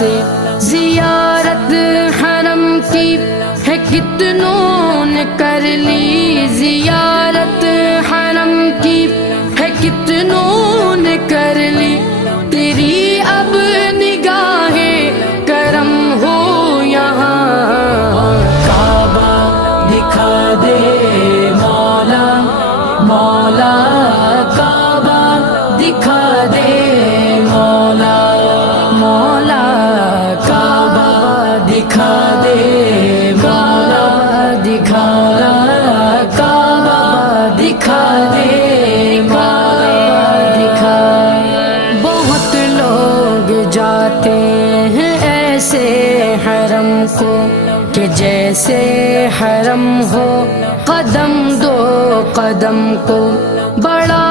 سے زیارت حرم کی ہے کتنوں نے کر لی، زیارت حرم کی ہے کتنوں نے کر لی، تیری اب نگاہ کرم ہو یہاں، کعبہ دکھا دے مولا، مولا کعبہ دکھا دے مولا، مولا کعبہ دکھا دے مولا، دکھا کعبہ دکھا دے مولا، دکھا۔ بہت لوگ جاتے ہیں ایسے حرم کو کہ جیسے حرم ہو، قدم دو قدم کو بڑا